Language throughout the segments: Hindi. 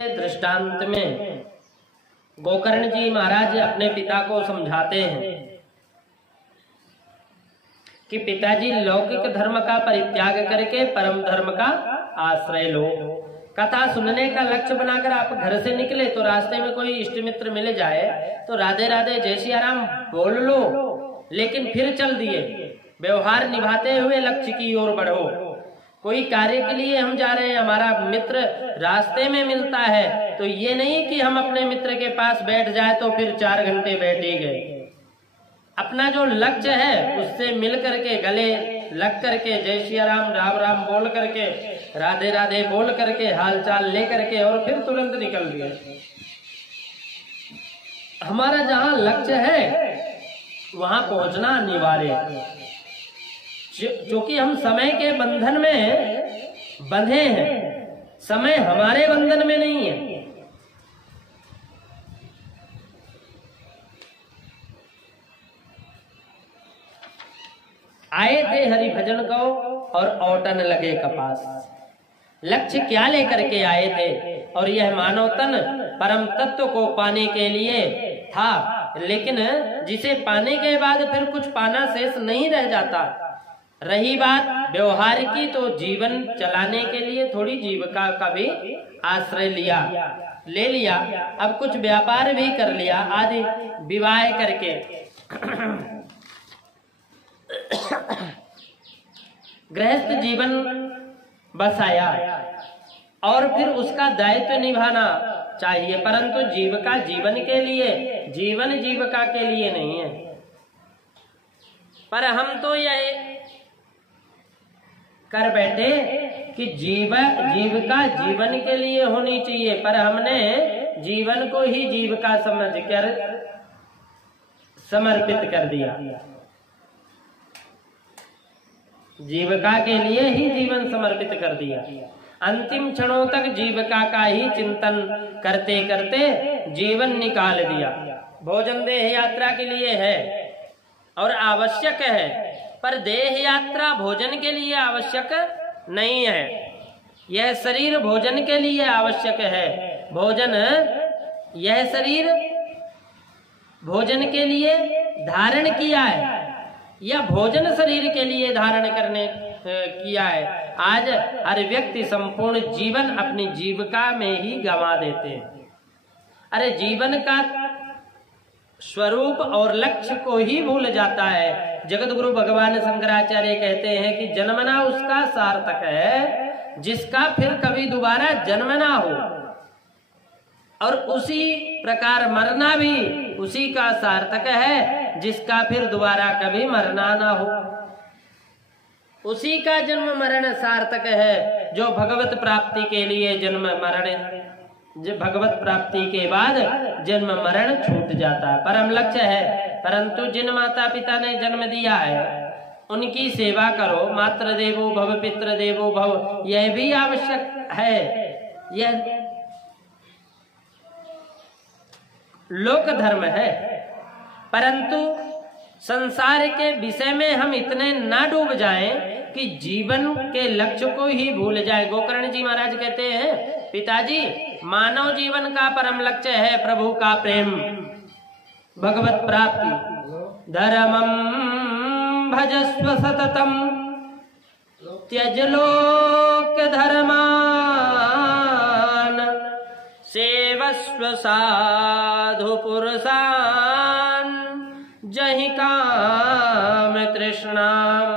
दृष्टांत में गोकर्ण जी महाराज अपने पिता को समझाते हैं कि पिताजी लौकिक धर्म का परित्याग करके परम धर्म का आश्रय लो। कथा सुनने का लक्ष्य बनाकर आप घर से निकले तो रास्ते में कोई इष्ट मित्र मिल जाए तो राधे राधे जय सिया राम बोल लो, लेकिन फिर चल दिए। व्यवहार निभाते हुए लक्ष्य की ओर बढ़ो। कोई कार्य के लिए हम जा रहे हैं, हमारा मित्र रास्ते में मिलता है तो ये नहीं कि हम अपने मित्र के पास बैठ जाए तो फिर 4 घंटे बैठे गए। अपना जो लक्ष्य है उससे मिल करके गले लग करके जय सिया राम राम राम बोल करके राधे राधे बोल करके हाल चाल ले करके और फिर तुरंत निकल दिए। हमारा जहाँ लक्ष्य है वहां पहुंचना अनिवार्य है, क्योंकि हम समय के बंधन में बंधे हैं, समय हमारे बंधन में नहीं है। आए थे हरि भजन को और औटन लगे कपास। लक्ष्य क्या लेकर के आए थे? और यह मानव तन परम तत्व को पाने के लिए था, लेकिन जिसे पाने के बाद फिर कुछ पाना शेष नहीं रह जाता। रही बात व्यवहार की, तो जीवन चलाने के लिए थोड़ी जीविका का भी आश्रय ले लिया। अब कुछ व्यापार भी कर लिया आदि विवाह करके गृहस्थ जीवन बसाया और फिर उसका दायित्व निभाना चाहिए, परंतु जीविका जीवन के लिए, जीवन जीविका के लिए नहीं है। पर हम तो यह कर बैठे कि जीविका जीवन के लिए होनी चाहिए, पर हमने जीवन को ही जीविका समझकर समर्पित कर दिया। जीविका के लिए ही जीवन समर्पित कर दिया। अंतिम क्षणों तक जीविका का ही चिंतन करते करते जीवन निकाल दिया। भोजन देह यात्रा के लिए है और आवश्यक है, पर देह यात्रा भोजन के लिए आवश्यक नहीं है। यह शरीर भोजन के लिए आवश्यक है। यह शरीर भोजन के लिए धारण किया है या भोजन शरीर के लिए धारण करने किया है। आज हर व्यक्ति संपूर्ण जीवन अपनी जीविका में ही गंवा देते हैं। अरे जीवन का स्वरूप और लक्ष्य को ही भूल जाता है। जगत गुरु भगवान शंकराचार्य कहते हैं कि जन्मना उसका सार्थक है जिसका फिर कभी दोबारा जन्म ना हो, और उसी प्रकार मरना भी उसी का सार्थक है जिसका फिर दोबारा कभी मरना ना हो। उसी का जन्म मरण सार्थक है जो भगवत प्राप्ति के लिए जन्म मरण, भगवत प्राप्ति के बाद जन्म मरण छूट जाता है। परम लक्ष्य है, परंतु जिन माता पिता ने जन्म दिया है उनकी सेवा करो। मातृ देवो भव पितृ देवो भव, यह भी आवश्यक है। यह लोक धर्म है, परंतु संसार के विषय में हम इतने ना डूब जाएं कि जीवन के लक्ष्य को ही भूल जाए। गोकर्ण जी महाराज कहते हैं, पिताजी मानव जीवन का परम लक्ष्य है प्रभु का प्रेम, भगवत प्राप्ति। धर्मं भजस्व सततम त्यज लोक धर्मान सेवस्व साधु पुरुषान जहि काम तृष्णाम।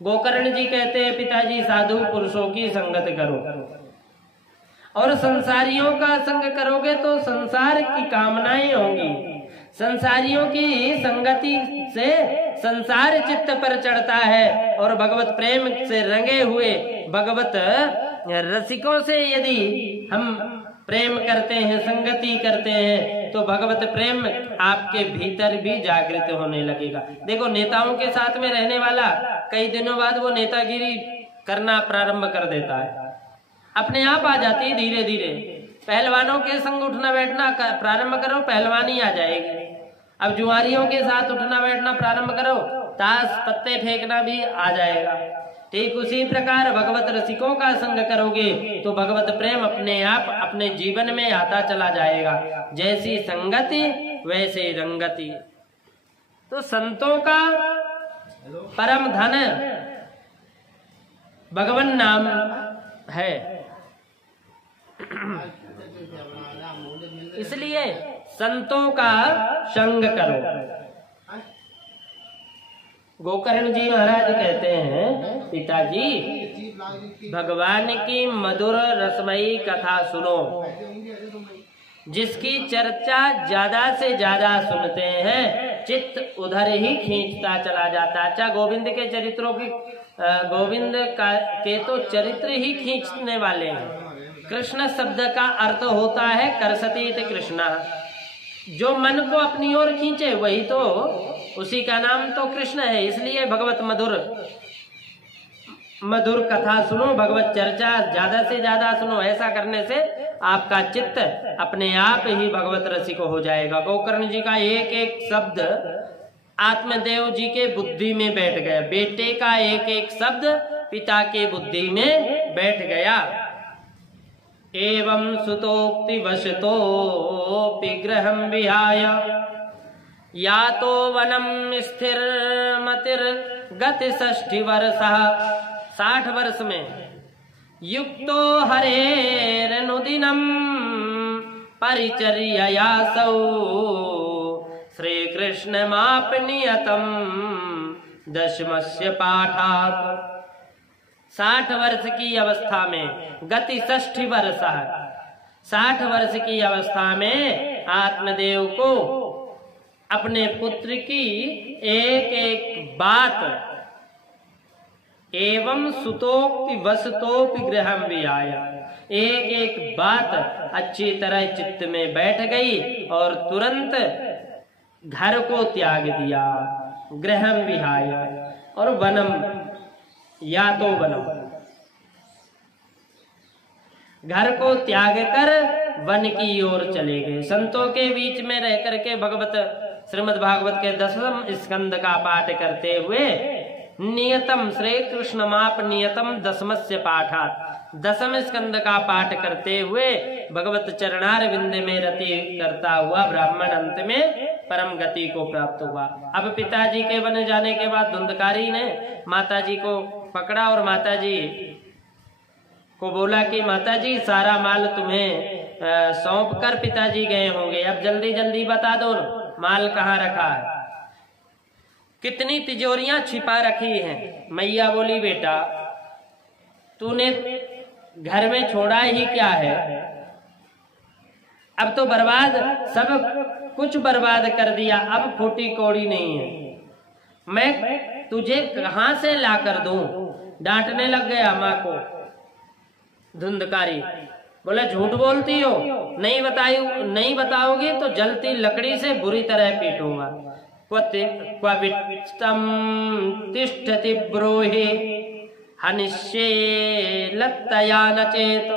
गोकर्ण जी कहते हैं, पिताजी साधु पुरुषों की संगत करो, और संसारियों का संग करोगे तो संसार की कामनाएं होंगी। संसारियों की संगति से संसार चित्त पर चढ़ता है, और भगवत प्रेम से रंगे हुए भगवत रसिकों से यदि हम प्रेम करते हैं, संगति करते हैं, तो भगवत प्रेम आपके भीतर भी जागृत होने लगेगा। देखो, नेताओं के साथ में रहने वाला कई दिनों बाद वो नेतागिरी करना प्रारंभ कर देता है, अपने आप आ जाती है धीरे धीरे। पहलवानों के संग उठना बैठना प्रारंभ करो, पहलवानी आ जाएगी। अब जुआरियों के साथ उठना बैठना प्रारंभ करो, ताश पत्ते फेंकना भी आ जाएगा। ठीक उसी प्रकार भगवत रसिकों का संग करोगे तो भगवत प्रेम अपने आप अपने जीवन में आता चला जाएगा। जैसी संगति वैसे रंगति। तो संतों का परम धन भगवान नाम है। इसलिए संतों का संग करो। गोकर्ण जी महाराज कहते हैं, पिताजी भगवान की मधुर रसमयी कथा सुनो। जिसकी चर्चा ज्यादा से ज्यादा सुनते हैं चित्त उधर ही खींचता चला जाता। अच्छा, गोविंद के चरित्रों की के तो चरित्र ही खींचने वाले हैं। कृष्ण शब्द का अर्थ होता है करसतीत कृष्णा। जो मन को अपनी ओर खींचे वही तो, उसी का नाम तो कृष्ण है। इसलिए भगवत मधुर कथा सुनो, भगवत चर्चा ज्यादा से ज्यादा सुनो। ऐसा करने से आपका चित्त अपने आप ही भगवत रसिक हो जाएगा। गोकर्ण जी का एक एक शब्द आत्मदेव जी के बुद्धि में बैठ गया। बेटे का एक एक शब्द पिता के बुद्धि में बैठ गया। एवं सुतोक्ति वशतोऽपि गृहं विहाय यातो वनम स्थिर मतिर गति 60 वर्षः। 60 वर्ष में युक्तो हरेरनुदिनं परिचर्ययासौ श्री कृष्णमापनियतं दशमस्य पाठात्। 60 वर्ष की अवस्था में गति 60 वर्ष है। 60 वर्ष की अवस्था में आत्मदेव को अपने पुत्र की एक एक बात एवं सुतोक्ति वसतोपि गृहं विहाय, एक एक बात अच्छी तरह चित्त में बैठ गई और तुरंत घर को त्याग दिया। गृहं विहाय और वनम, या तो वनम, घर को त्याग कर वन की ओर चले गए। संतों के बीच में रह करके भगवत श्रीमद् भागवत के 10वें स्कंद का पाठ करते हुए नियतम श्री कृष्ण माप नियतम 10मस्य पाठात्, 10वें स्कंद का पाठ करते हुए भगवत चरणार विंद में रति करता हुआ ब्राह्मण अंत में परम गति को प्राप्त हुआ। अब पिताजी के बन जाने के बाद धुंधकारी ने माताजी को पकड़ा और माताजी को बोला कि माताजी सारा माल तुम्हें सौंप कर पिताजी गए होंगे, अब जल्दी जल्दी बता दो माल कहाँ रखा है, कितनी तिजोरियां छिपा रखी हैं। मैया बोली बेटा तूने घर में छोड़ा ही क्या है, अब तो बर्बाद, सब कुछ बर्बाद कर दिया, अब फूटी कौड़ी नहीं है, मैं तुझे कहां से ला कर दूं। डांटने लग गया माँ को। धुंधकारी बोला झूठ बोलती हो, नहीं बताओगी तो जलती लकड़ी से बुरी तरह पीटूंगा। क्ववित्तम तिष्ठति ब्रूहि हनिष्ये लत्तया नचेत।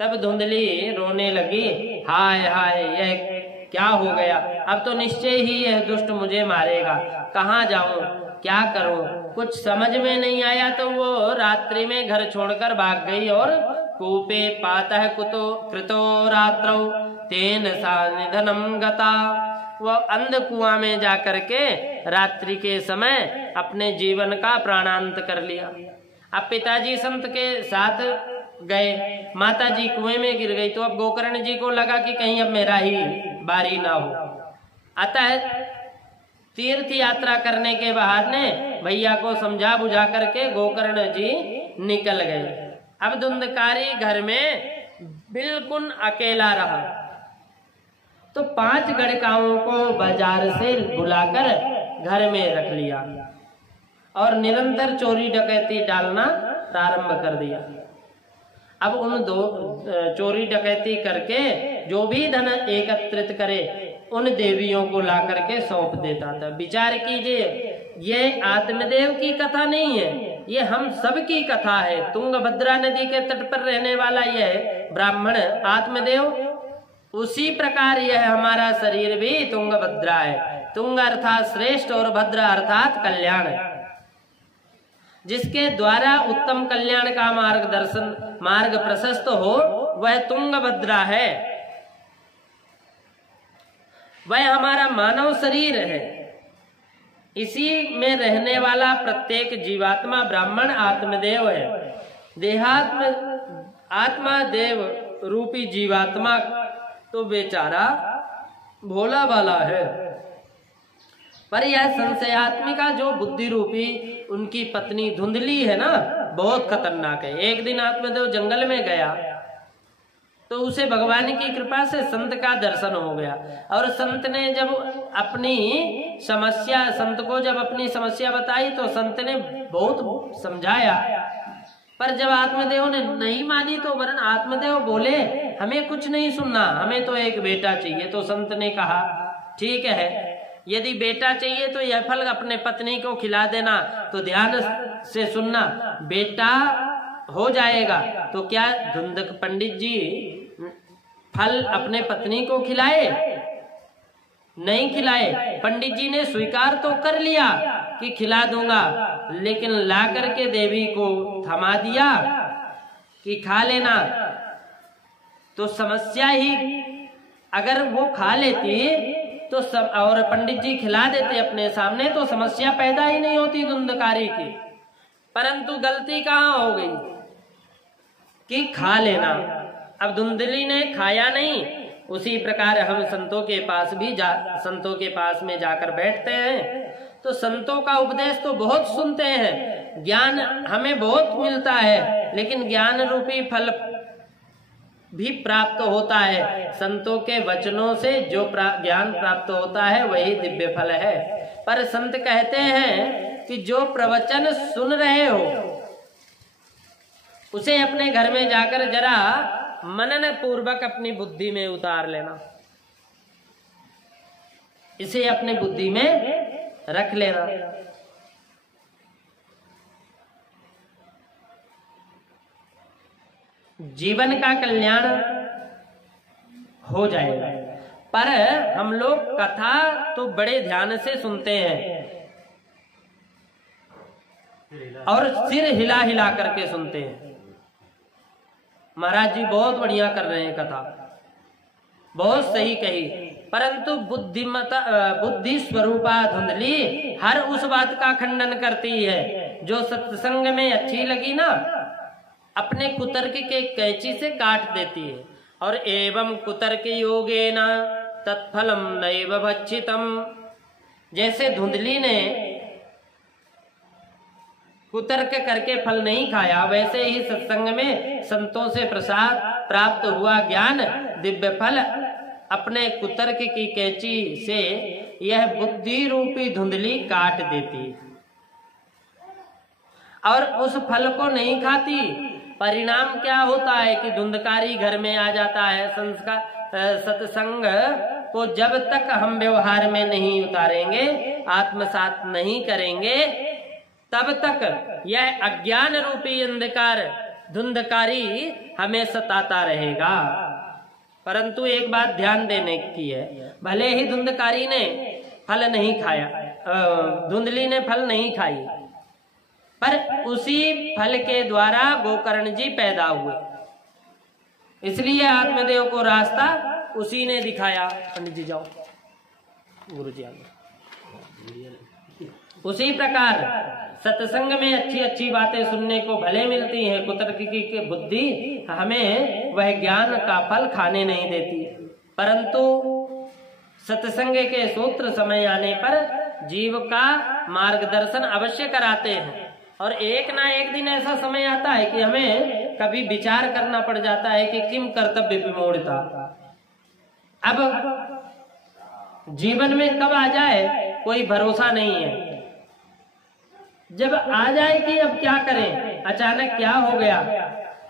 तब धुंधली रोने लगी, हाय हाय यह क्या हो गया, अब तो निश्चय ही यह दुष्ट मुझे मारेगा, कहाँ जाऊं, क्या करूं, कुछ समझ में नहीं आया। तो वो रात्रि में घर छोड़कर भाग गई और कूपे पातः कुतो कृतो रात्रौ तेन सा निधनम गता। वह अंध कुआं में जाकर के रात्रि के समय अपने जीवन का प्राणांत कर लिया। अब पिताजी संत के साथ गए, माताजी कुएं में गिर गई। तो अब गोकर्ण जी को लगा कि कहीं अब मेरा ही बारी ना हो। अतः तीर्थ यात्रा करने के बहाने भैया को समझा बुझा करके गोकर्ण जी निकल गए। अब धुंधकारी घर में बिल्कुल अकेला रहा। तो 5 गणकाओं को बाजार से बुलाकर घर में रख लिया और निरंतर चोरी डकैती डालना प्रारंभ कर दिया। अब उन चोरी डकैती करके जो भी धन एकत्रित करे उन देवियों को ला करके सौंप देता था। विचार कीजिए, ये आत्मदेव की कथा नहीं है, ये हम सब की कथा है। तुंगभद्रा नदी के तट पर रहने वाला यह ब्राह्मण आत्मदेव, उसी प्रकार यह हमारा शरीर भी तुंगभद्रा है। तुंग अर्थात श्रेष्ठ और भद्र अर्थात कल्याण, जिसके द्वारा उत्तम कल्याण का मार्ग प्रशस्त हो वह तुंगभद्रा है। वह हमारा मानव शरीर है। इसी में रहने वाला प्रत्येक जीवात्मा ब्राह्मण आत्मदेव है। देहात्म आत्मा देव रूपी जीवात्मा तो बेचारा भोला भाला है, पर यह संशयात्मिका जो बुद्धि रूपी उनकी पत्नी धुंधली है ना, बहुत खतरनाक है। एक दिन आत्मदेव जंगल में गया तो उसे भगवान की कृपा से संत का दर्शन हो गया, और संत ने जब संत को जब अपनी समस्या बताई तो संत ने बहुत समझाया, पर जब आत्मदेव ने नहीं मानी तो वरन आत्मदेव बोले हमें कुछ नहीं सुनना, हमें तो एक बेटा चाहिए। तो संत ने कहा ठीक है, यदि बेटा चाहिए तो यह फल अपने पत्नी को खिला देना, तो ध्यान से सुनना, बेटा हो जाएगा। तो क्या धुंधक पंडित जी फल अपने पत्नी को खिलाए? नहीं खिलाए। पंडित जी ने स्वीकार तो कर लिया कि खिला दूंगा, लेकिन ला करके देवी को थमा दिया कि खा लेना। तो समस्या ही, अगर वो खा लेती तो सब और पंडित जी खिला देते अपने सामने तो समस्या पैदा ही नहीं होती धुंधकारी की। परंतु गलती कहाँ हो गई कि खा लेना। अब धुंधली ने खाया नहीं। उसी प्रकार हम संतों के पास भी संतों के पास में जाकर बैठते हैं तो संतों का उपदेश तो बहुत सुनते हैं, ज्ञान हमें बहुत मिलता है, लेकिन ज्ञान रूपी फल भी प्राप्त होता है। संतों के वचनों से जो ज्ञान प्राप्त होता है वही दिव्य फल है। पर संत कहते हैं कि जो प्रवचन सुन रहे हो उसे अपने घर में जाकर जरा मनन पूर्वक अपनी बुद्धि में उतार लेना, इसे अपनी बुद्धि में रख लेना। जीवन का कल्याण हो जाएगा। पर हम लोग कथा तो बड़े ध्यान से सुनते हैं और सिर हिला हिला करके सुनते हैं। महाराज जी बहुत बढ़िया कर रहे हैं कथा, बहुत सही कही, परंतु बुद्धि स्वरूपा धुंधली हर उस बात का खंडन करती है जो सत्संग में अच्छी लगी ना, अपने कुतर्क के कैंची से काट देती है। और एवं कुतर्क योगेन तत्फलम नैव भक्षितम, जैसे धुंधली ने कुतर्क करके फल नहीं खाया, वैसे ही सत्संग में संतों से प्रसाद प्राप्त हुआ ज्ञान दिव्य फल अपने कुतर्क की कैंची से यह बुद्धि रूपी धुंधली काट देती और उस फल को नहीं खाती। परिणाम क्या होता है कि धुंधकारी घर में आ जाता है। सत्संग को जब तक हम व्यवहार में नहीं उतारेंगे, आत्मसात नहीं करेंगे, तब तक यह अज्ञान रूपी अंधकार धुंधकारी हमें सताता रहेगा। परंतु एक बात ध्यान देने की है, भले ही धुंधकारी ने फल नहीं खाया, धुंधली ने फल नहीं खाई, पर उसी फल के द्वारा गोकर्ण जी पैदा हुए, इसलिए आत्मदेव को रास्ता उसी ने दिखाया। पंडित जी जाओ, गुरु जी आगे। उसी प्रकार सत्संग में अच्छी अच्छी बातें सुनने को भले मिलती हैं, कुतर्क की बुद्धि हमें वह ज्ञान का फल खाने नहीं देती, परंतु सत्संग के सूत्र समय आने पर जीव का मार्गदर्शन अवश्य कराते हैं। और एक ना एक दिन ऐसा समय आता है कि हमें कभी विचार करना पड़ जाता है कि किम कर्तव्य विमूढ़ता। अब जीवन में कब आ जाए कोई भरोसा नहीं है। जब आ जाए कि अब क्या करें, अचानक क्या हो गया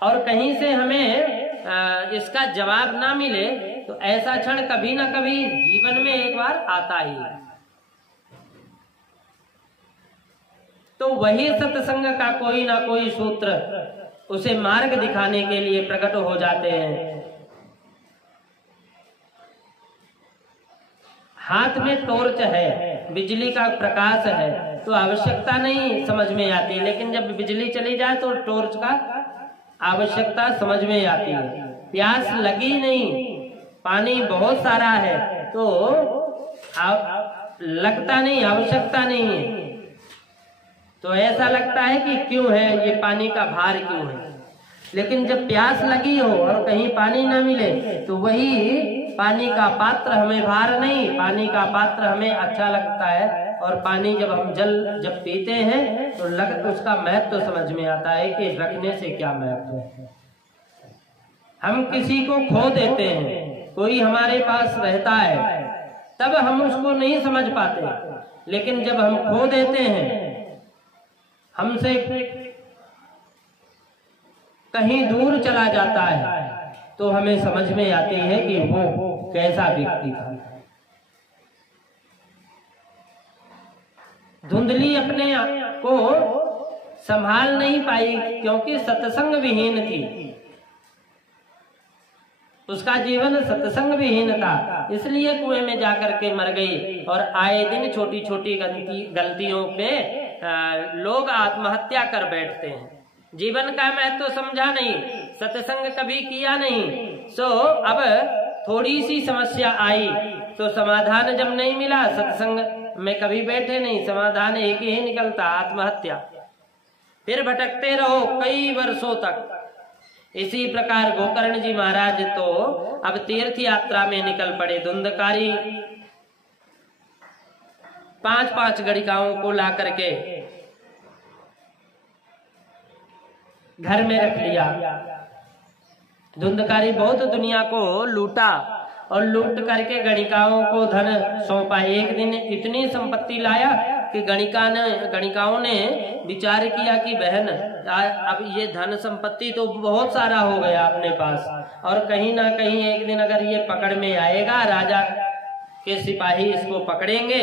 और कहीं से हमें इसका जवाब ना मिले, तो ऐसा क्षण कभी ना कभी जीवन में एक बार आता ही है। तो वही सत्संग का कोई ना कोई सूत्र उसे मार्ग दिखाने के लिए प्रकट हो जाते हैं। हाथ में टॉर्च है, बिजली का प्रकाश है, तो आवश्यकता नहीं समझ में आती, लेकिन जब बिजली चली जाए तो टॉर्च का आवश्यकता समझ में आती है। प्यास लगी नहीं, पानी बहुत सारा है तो लगता नहीं, आवश्यकता नहीं है, तो ऐसा लगता है कि क्यों है ये पानी का भार क्यों है। लेकिन जब प्यास लगी हो और कहीं पानी न मिले तो वही पानी का पात्र हमें भार नहीं, पानी का पात्र हमें अच्छा लगता है। और पानी जब हम जब पीते हैं तो उसका महत्व तो समझ में आता है कि रखने से क्या महत्व है। हम किसी को खो देते हैं, कोई हमारे पास रहता है, तब हम उसको नहीं समझ पाते, लेकिन जब हम खो देते हैं, हमसे कहीं दूर चला जाता है, तो हमें समझ में आती है कि वो कैसा व्यक्ति था। धुंधली अपने को संभाल नहीं पाई क्योंकि सत्संग विहीन थी, उसका जीवन सत्संग विहीन था, इसलिए कुएं में जाकर के मर गई। और आए दिन छोटी छोटी गलतियों पे लोग आत्महत्या कर बैठते हैं। जीवन का महत्व तो समझा नहीं, सत्संग कभी किया नहीं, सो अब थोड़ी सी समस्या आई तो समाधान जब नहीं मिला, सत्संग में कभी बैठे नहीं, समाधान एक ही निकलता, आत्महत्या। फिर भटकते रहो कई वर्षों तक। इसी प्रकार गोकर्ण जी महाराज तो अब तीर्थ यात्रा में निकल पड़े। धुंधकारी 5-5 गणिकाओं को ला करके घर में रख लिया। धुंधकारी बहुत दुनिया को लूटा और लूट करके गणिकाओं को धन सौंपा। एक दिन इतनी संपत्ति लाया कि गणिकाओं ने विचार किया कि बहन अब ये धन संपत्ति तो बहुत सारा हो गया अपने पास, और कहीं ना कहीं एक दिन अगर ये पकड़ में आएगा, राजा के सिपाही इसको पकड़ेंगे,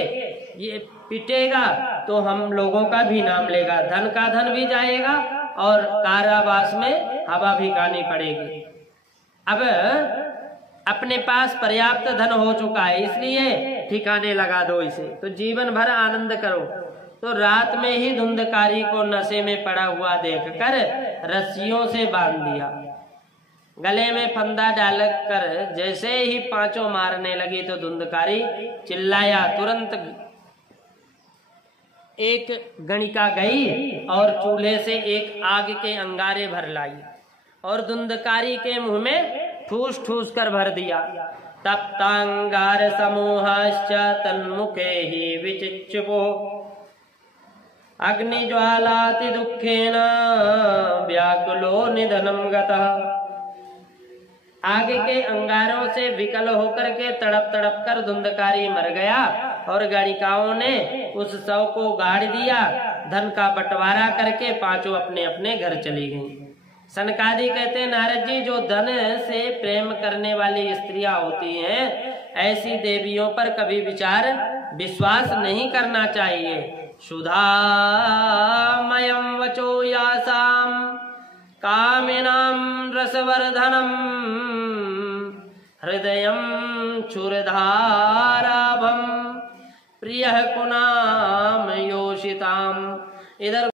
ये पिटेगा तो हम लोगों का भी नाम लेगा, धन का धन भी जाएगा और कारावास में हवा भी खानी पड़ेगी। अब अपने पास पर्याप्त धन हो चुका है, इसलिए ठिकाने लगा दो इसे, तो जीवन भर आनंद करो। तो रात में ही धुंधकारी को नशे में पड़ा हुआ देखकर रस्सियों से बांध दिया, गले में फंदा डालकर जैसे ही पांचों मारने लगी तो धुंधकारी चिल्लाया। तुरंत एक गणिका गई और चूल्हे से एक आग के अंगारे भर लाई और धुंधकारी के मुंह में ठूस ठूस कर भर दिया। तप्तांगार समूहाश्च तन्मुखे ही विचिक्षुपो अग्निज्वालाति दुखेन व्याकुलो निधनम गतः। आगे के अंगारों से विकल होकर के तड़प तड़प कर धुंधकारी मर गया और गणिकाओं ने उस शव को गाड़ दिया। धन का बंटवारा करके पांचों अपने अपने घर चली गईं। सनकादि कहते हैं, नारद जी, जो धन से प्रेम करने वाली स्त्रियां होती हैं, ऐसी देवियों पर कभी विश्वास नहीं करना चाहिए। सुधामयं वचो यासाम कामिनां रसवर्धनम हृदयं क्षुरधाराभं प्रियः कुनाम योषिताम। इधर